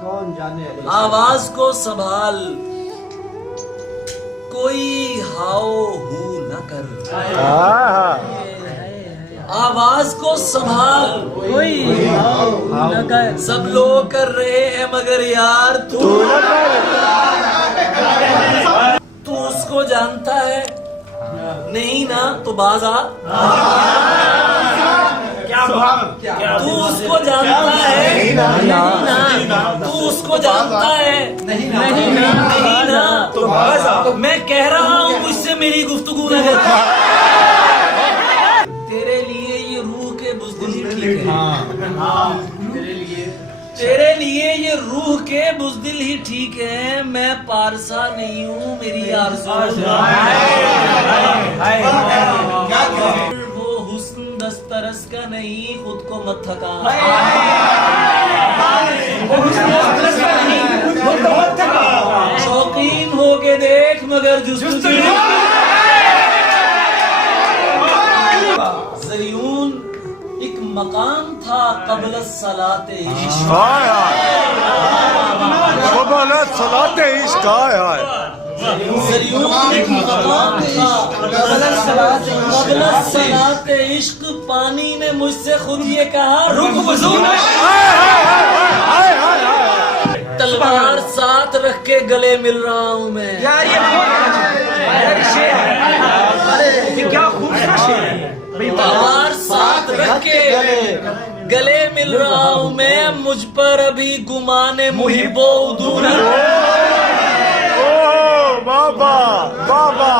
कौन जाने आवाज को संभाल, कोई हाओ हू न कर। आवाज को संभाल, कोई हाओ हू न कर। सब लोग कर रहे हैं मगर यार तू उसको जानता है नहीं ना, तो बाज आ। तू उसको जानता है नहीं ना, तू उसको जानता है नहीं ना, तो बाज आ। मैं कह रहा हूँ मुझसे मेरी गुफ्तगू न कर। तेरे लिए ये रूह के बुज़दिल ही ठीक है। तेरे लिए ये रूह के बुज़दिल ही ठीक है। मैं पारसा नहीं हूँ, मेरी आरज़ू वो हुस्न दस्तरस का नहीं, खुद को मत थका। शौकीन होके देख मगर जुस्तजू। ज़यून एक मकाम था क़ब्ल सलाते इश्क। ज़यून एक मकाम था क़ब्ल सलाते इश्क। पानी ने मुझसे खुद ये कहा रुक वज़ू न। तलवार साथ रख के गले मिल रहा हूँ मैं। यार ये क्या खूबसूरत शेर है। तलवार साथ रख के गले मिल रहा हूँ मैं। मुझ पर अभी गुमाने मुहिब्बो उदू न। बाबा बाबा